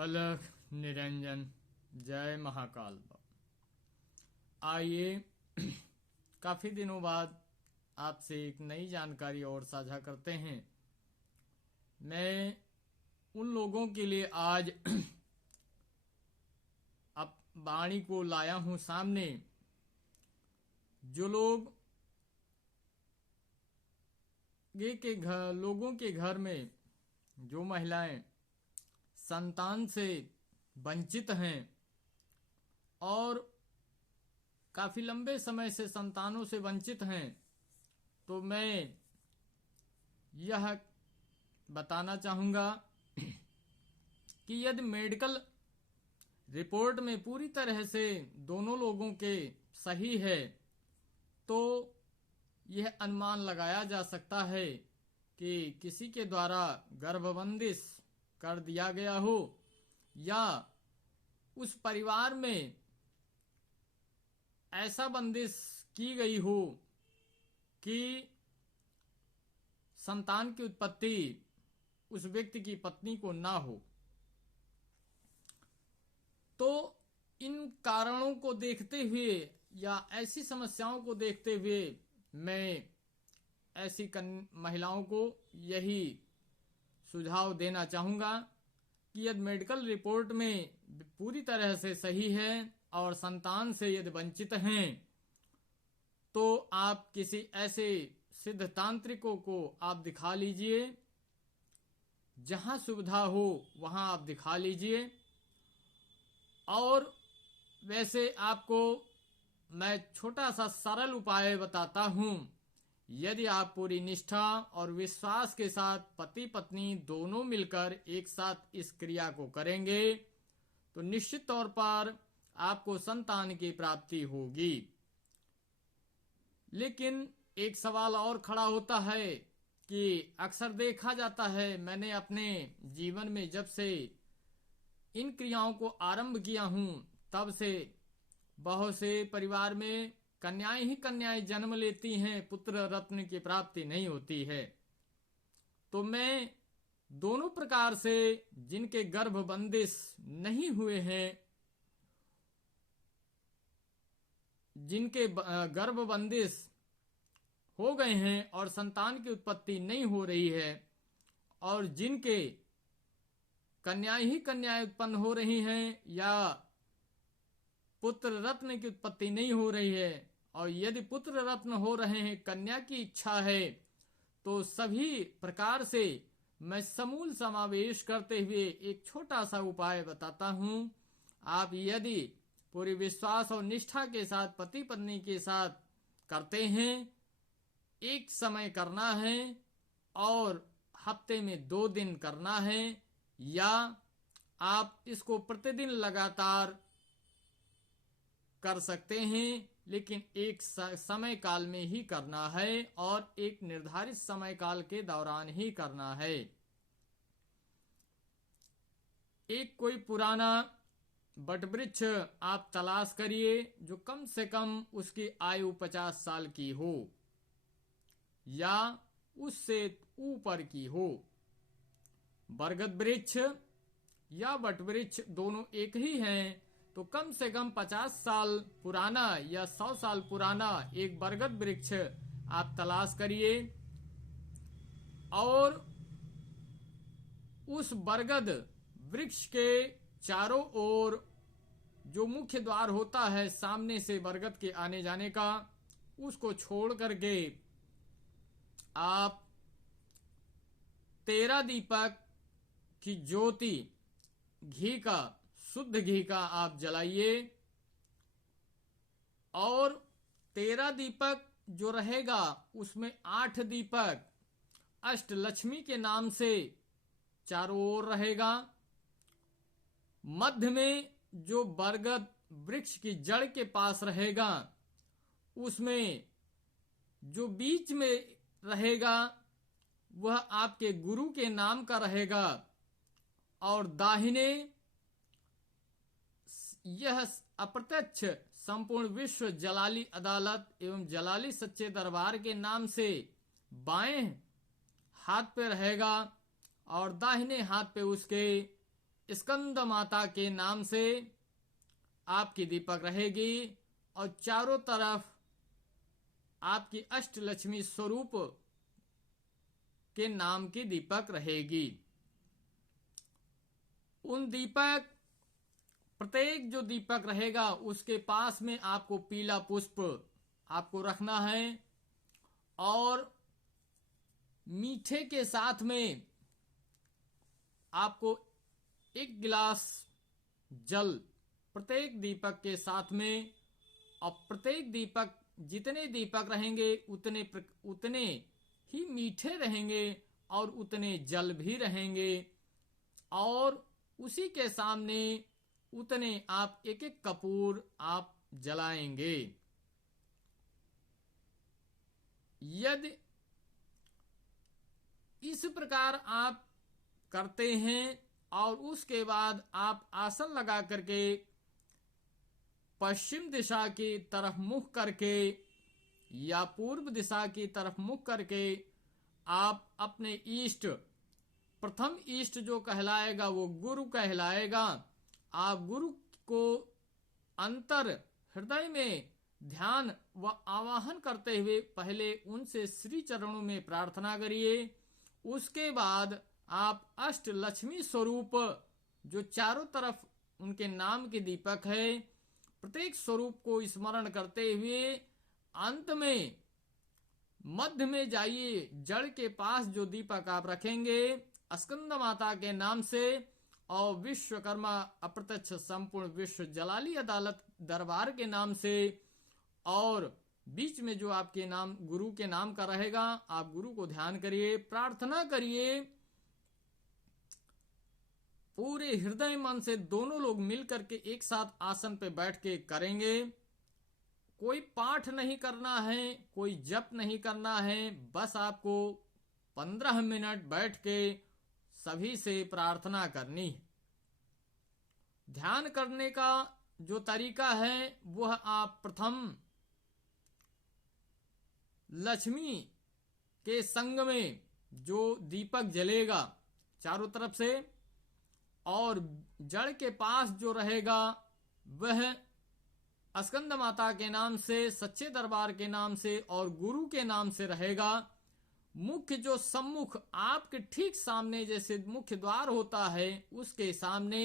अलख निरंजन। जय महाकाल। आइए काफ़ी दिनों बाद आपसे एक नई जानकारी और साझा करते हैं। मैं उन लोगों के लिए आज अब वाणी को लाया हूं सामने, जो लोगों के घर में जो महिलाएं संतान से वंचित हैं और काफ़ी लंबे समय से संतानों से वंचित हैं, तो मैं यह बताना चाहूँगा कि यदि मेडिकल रिपोर्ट में पूरी तरह से दोनों लोगों के सही है तो यह अनुमान लगाया जा सकता है कि किसी के द्वारा गर्भबंदिश कर दिया गया हो या उस परिवार में ऐसा बंदिश की गई हो कि संतान की उत्पत्ति उस व्यक्ति की पत्नी को ना हो। तो इन कारणों को देखते हुए या ऐसी समस्याओं को देखते हुए मैं ऐसी महिलाओं को यही सुझाव देना चाहूँगा कि यदि मेडिकल रिपोर्ट में पूरी तरह से सही है और संतान से यदि वंचित हैं तो आप किसी ऐसे सिद्ध तांत्रिकों को आप दिखा लीजिए, जहां सुविधा हो वहां आप दिखा लीजिए। और वैसे आपको मैं छोटा सा सरल उपाय बताता हूं। यदि आप पूरी निष्ठा और विश्वास के साथ पति पत्नी दोनों मिलकर एक साथ इस क्रिया को करेंगे तो निश्चित तौर पर आपको संतान की प्राप्ति होगी। लेकिन एक सवाल और खड़ा होता है कि अक्सर देखा जाता है, मैंने अपने जीवन में जब से इन क्रियाओं को आरंभ किया हूं तब से बहुत से परिवार में कन्याएं ही कन्याएं जन्म लेती हैं, पुत्र रत्न की प्राप्ति नहीं होती है। तो मैं दोनों प्रकार से जिनके गर्भबंदिश नहीं हुए हैं, जिनके गर्भबंदिश हो गए हैं और संतान की उत्पत्ति नहीं हो रही है और जिनके कन्याएं ही कन्याएं उत्पन्न हो रही हैं या पुत्र रत्न की उत्पत्ति नहीं हो रही है, और यदि पुत्र रत्न हो रहे हैं, कन्या की इच्छा है, तो सभी प्रकार से मैं समूल समावेश करते हुए एक छोटा सा उपाय बताता हूं। आप यदि पूरी विश्वास और निष्ठा के साथ पति पत्नी के साथ करते हैं, एक समय करना है और हफ्ते में 2 दिन करना है, या आप इसको प्रतिदिन लगातार कर सकते हैं, लेकिन एक समय काल में ही करना है और एक निर्धारित समय काल के दौरान ही करना है। एक कोई पुराना वटवृक्ष आप तलाश करिए जो कम से कम उसकी आयु 50 साल की हो या उससे ऊपर की हो। बरगद वृक्ष या वटवृक्ष दोनों एक ही हैं, तो कम से कम 50 साल पुराना या 100 साल पुराना एक बरगद वृक्ष आप तलाश करिए और उस बरगद वृक्ष के चारों ओर जो मुख्य द्वार होता है सामने से बरगद के आने जाने का, उसको छोड़ करके आप 13 दीपक की ज्योति घी का, शुद्ध घी का आप जलाइए और 13 दीपक जो रहेगा उसमें 8 दीपक अष्टलक्ष्मी के नाम से चारों ओर रहेगा। मध्य में जो बरगद वृक्ष की जड़ के पास रहेगा उसमें जो बीच में रहेगा वह आपके गुरु के नाम का रहेगा और दाहिने यह अप्रत्यक्ष संपूर्ण विश्व जलाली अदालत एवं जलाली सच्चे दरबार के नाम से बाएं हाथ पे रहेगा और दाहिने हाथ पे उसके स्कंद माता के नाम से आपकी दीपक रहेगी और चारों तरफ आपकी अष्टलक्ष्मी स्वरूप के नाम की दीपक रहेगी। उन दीपक, प्रत्येक जो दीपक रहेगा उसके पास में आपको पीला पुष्प आपको रखना है और मीठे के साथ में आपको 1 गिलास जल प्रत्येक दीपक के साथ में, और प्रत्येक दीपक, जितने दीपक रहेंगे उतने ही मीठे रहेंगे और उतने जल भी रहेंगे, और उसी के सामने उतने आप 1-1 कपूर आप जलाएंगे। यदि इस प्रकार आप करते हैं और उसके बाद आप आसन लगा करके पश्चिम दिशा की तरफ मुख करके या पूर्व दिशा की तरफ मुख करके आप अपने इष्ट, प्रथम इष्ट जो कहलाएगा वो गुरु कहलाएगा, आप गुरु को अंतर हृदय में ध्यान व आवाहन करते हुए पहले उनसे श्री चरणों में प्रार्थना करिए। उसके बाद आप अष्ट लक्ष्मी स्वरूप जो चारों तरफ उनके नाम के दीपक है, प्रत्येक स्वरूप को स्मरण करते हुए अंत में मध्य में जाइए, जड़ के पास जो दीपक आप रखेंगे स्कंद माता के नाम से और विश्वकर्मा अप्रत्यक्ष संपूर्ण विश्व जलाली अदालत दरबार के नाम से, और बीच में जो आपके नाम गुरु के नाम का रहेगा आप गुरु को ध्यान करिए, प्रार्थना करिए। पूरे हृदय मन से दोनों लोग मिलकर के एक साथ आसन पे बैठ के करेंगे। कोई पाठ नहीं करना है, कोई जप नहीं करना है, बस आपको 15 मिनट बैठ के सभी से प्रार्थना करनी है। ध्यान करने का जो तरीका है वह आप प्रथम लक्ष्मी के संग में जो दीपक जलेगा चारों तरफ से, और जड़ के पास जो रहेगा वह स्कंद माता के नाम से, सच्चे दरबार के नाम से और गुरु के नाम से रहेगा। मुख्य जो सम्मुख आपके ठीक सामने जैसे मुख्य द्वार होता है उसके सामने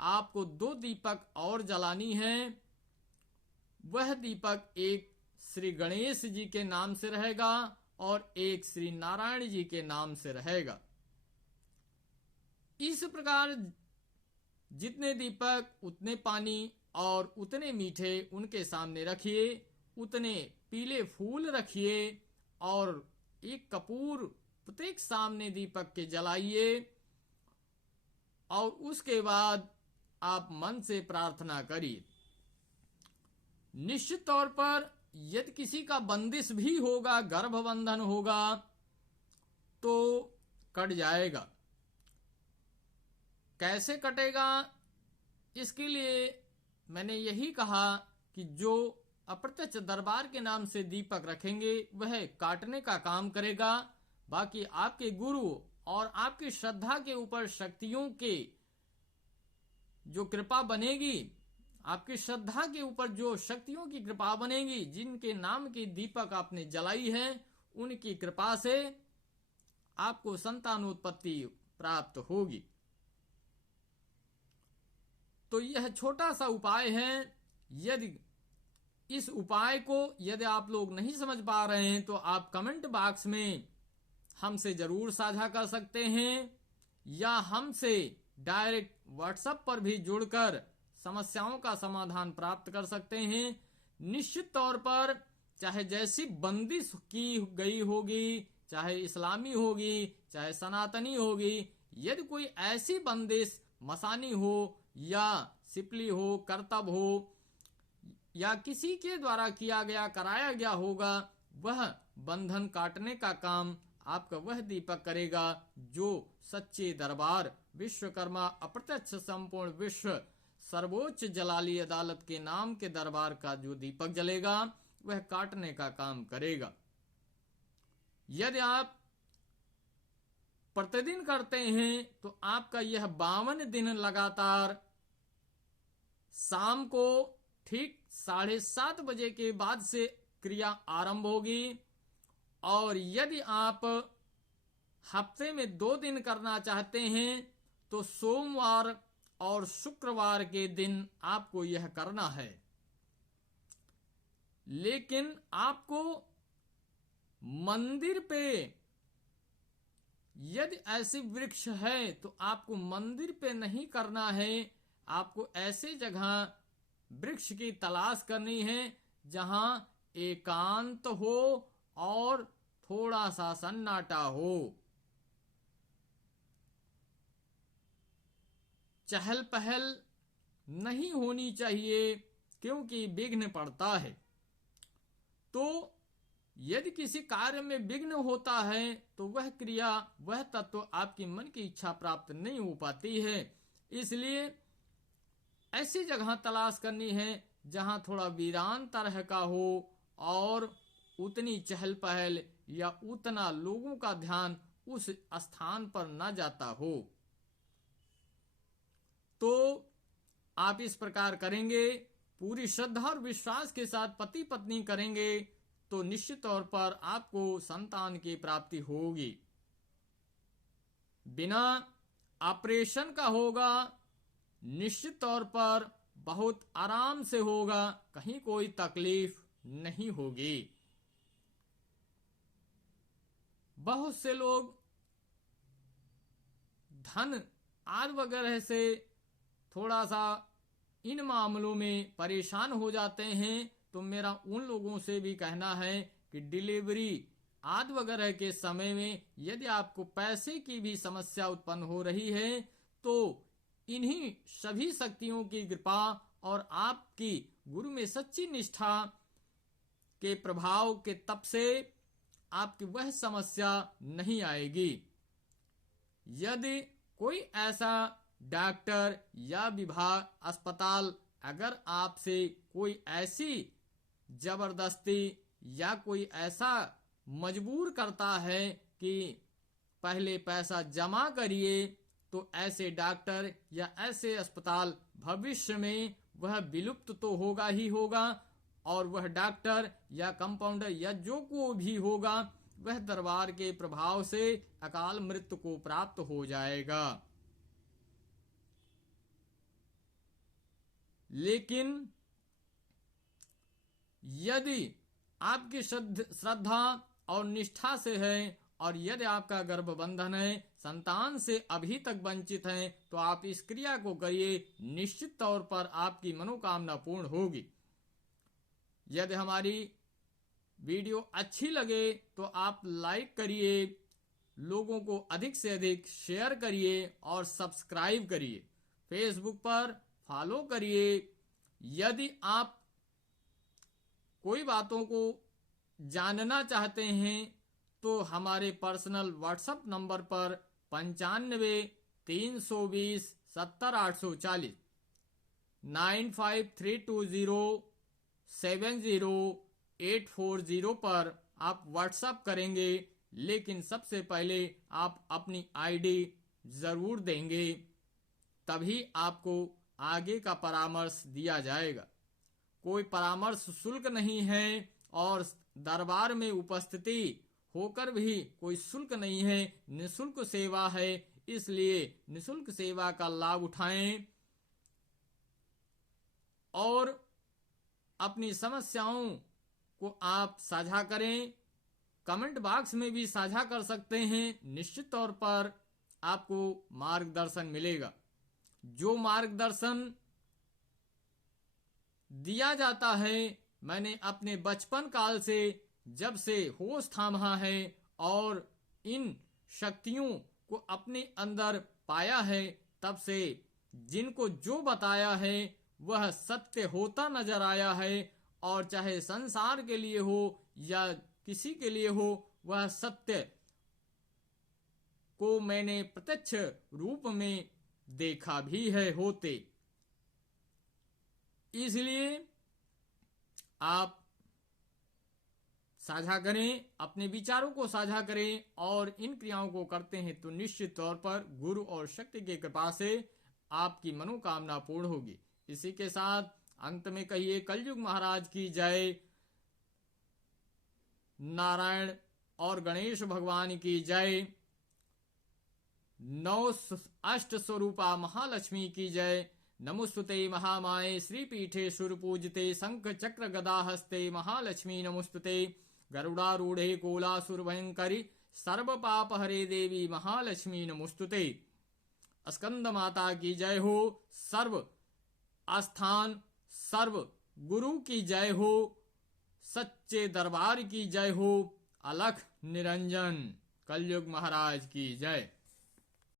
आपको 2 दीपक और जलानी है। वह दीपक एक श्री गणेश जी के नाम से रहेगा और एक श्री नारायण जी के नाम से रहेगा। इस प्रकार जितने दीपक उतने पानी और उतने मीठे उनके सामने रखिए, उतने पीले फूल रखिए और 1 कपूर प्रत्येक सामने दीपक के जलाइए, और उसके बाद आप मन से प्रार्थना करिए। निश्चित तौर पर यदि किसी का बंदिश भी होगा, गर्भबंधन होगा तो कट जाएगा। कैसे कटेगा, इसके लिए मैंने यही कहा कि जो अप्रत्यक्ष दरबार के नाम से दीपक रखेंगे वह काटने का काम करेगा। बाकी आपके गुरु और आपकी श्रद्धा के ऊपर शक्तियों के जो कृपा बनेगी, आपकी श्रद्धा के ऊपर जो शक्तियों की कृपा बनेगी, जिनके नाम की दीपक आपने जलाई है, उनकी कृपा से आपको संतानोत्पत्ति प्राप्त होगी। तो यह छोटा सा उपाय है। यदि इस उपाय को यदि आप लोग नहीं समझ पा रहे हैं तो आप कमेंट बॉक्स में हमसे जरूर साझा कर सकते हैं, या हमसे डायरेक्ट व्हाट्सएप पर भी जुड़कर समस्याओं का समाधान प्राप्त कर सकते हैं। निश्चित तौर पर चाहे जैसी बंदिश की गई होगी, चाहे इस्लामी होगी, चाहे सनातनी होगी, यदि कोई ऐसी बंदिश मसानी हो या सिपली हो, करतब हो या किसी के द्वारा किया गया, कराया गया होगा, वह बंधन काटने का काम आपका वह दीपक करेगा जो सच्चे दरबार विश्वकर्मा अप्रत्यक्ष संपूर्ण विश्व सर्वोच्च जलाली अदालत के नाम के दरबार का जो दीपक जलेगा वह काटने का काम करेगा। यदि आप प्रतिदिन करते हैं तो आपका यह 52 दिन लगातार शाम को ठीक 7:30 बजे के बाद से क्रिया आरंभ होगी। और यदि आप हफ्ते में 2 दिन करना चाहते हैं तो सोमवार और शुक्रवार के दिन आपको यह करना है। लेकिन आपको मंदिर पे, यदि ऐसी वृक्ष है तो आपको मंदिर पे नहीं करना है। आपको ऐसे जगह वृक्ष की तलाश करनी है जहां एकांत हो और थोड़ा सा सन्नाटा हो। चहल पहल नहीं होनी चाहिए क्योंकि विघ्न पड़ता है। तो यदि किसी कार्य में विघ्न होता है तो वह क्रिया, वह तत्व आपकी मन की इच्छा प्राप्त नहीं हो पाती है। इसलिए ऐसी जगह तलाश करनी है जहां थोड़ा वीरान तरह का हो और उतनी चहल पहल या उतना लोगों का ध्यान उस स्थान पर न जाता हो। तो आप इस प्रकार करेंगे, पूरी श्रद्धा और विश्वास के साथ पति पत्नी करेंगे तो निश्चित तौर पर आपको संतान की प्राप्ति होगी। बिना ऑपरेशन का होगा, निश्चित तौर पर बहुत आराम से होगा, कहीं कोई तकलीफ नहीं होगी। बहुत से लोग धन आदि वगैरह से थोड़ा सा इन मामलों में परेशान हो जाते हैं। तो मेरा उन लोगों से भी कहना है कि डिलीवरी आदि वगैरह के समय में यदि आपको पैसे की भी समस्या उत्पन्न हो रही है तो इन्हीं सभी शक्तियों की कृपा और आपकी गुरु में सच्ची निष्ठा के प्रभाव के तप से आपकी वह समस्या नहीं आएगी। यदि कोई ऐसा डॉक्टर या विभाग, अस्पताल अगर आपसे कोई ऐसी जबरदस्ती या कोई ऐसा मजबूर करता है कि पहले पैसा जमा करिए, तो ऐसे डॉक्टर या ऐसे अस्पताल भविष्य में वह विलुप्त तो होगा ही होगा, और वह डॉक्टर या कंपाउंडर या जो को भी होगा वह दरबार के प्रभाव से अकाल मृत्यु को प्राप्त हो जाएगा। लेकिन यदि आपकी श्रद्धा और निष्ठा से है और यदि आपका गर्भ बंधन है, संतान से अभी तक वंचित हैं, तो आप इस क्रिया को करिए, निश्चित तौर पर आपकी मनोकामना पूर्ण होगी। यदि हमारी वीडियो अच्छी लगे तो आप लाइक करिए, लोगों को अधिक से अधिक शेयर करिए और सब्सक्राइब करिए, फेसबुक पर फॉलो करिए। यदि आप कोई बातों को जानना चाहते हैं तो हमारे पर्सनल व्हाट्सएप नंबर पर 95-320-70-840 95-320-70-840 पर आप व्हाट्सएप करेंगे। लेकिन सबसे पहले आप अपनी आईडी जरूर देंगे, तभी आपको आगे का परामर्श दिया जाएगा। कोई परामर्श शुल्क नहीं है और दरबार में उपस्थिति होकर भी कोई शुल्क नहीं है, निःशुल्क सेवा है। इसलिए निःशुल्क सेवा का लाभ उठाएं और अपनी समस्याओं को आप साझा करें। कमेंट बॉक्स में भी साझा कर सकते हैं, निश्चित तौर पर आपको मार्गदर्शन मिलेगा। जो मार्गदर्शन दिया जाता है, मैंने अपने बचपन काल से जब से होश थामा है और इन शक्तियों को अपने अंदर पाया है, तब से जिनको जो बताया है वह सत्य होता नजर आया है। और चाहे संसार के लिए हो या किसी के लिए हो, वह सत्य को मैंने प्रत्यक्ष रूप में देखा भी है होते। इसलिए आप साझा करें, अपने विचारों को साझा करें और इन क्रियाओं को करते हैं तो निश्चित तौर पर गुरु और शक्ति की कृपा से आपकी मनोकामना पूर्ण होगी। इसी के साथ अंत में कहिए कलयुग महाराज की जय, नारायण और गणेश भगवान की जय, अष्ट स्वरूपा महालक्ष्मी की जय। नमोस्तुते महामाये श्रीपीठे सुरपूजिते शंख चक्र गदा हस्ते महालक्ष्मी नमोस्तुते। गरुड़ारूढ़े कोलासुर भयंकरी सर्व पाप हरे देवी महालक्ष्मी नमोस्तुते। स्कंद माता की जय हो, सर्व आस्थान सर्व गुरु की जय हो, सच्चे दरबार की जय हो, अलख निरंजन कलयुग महाराज की जय।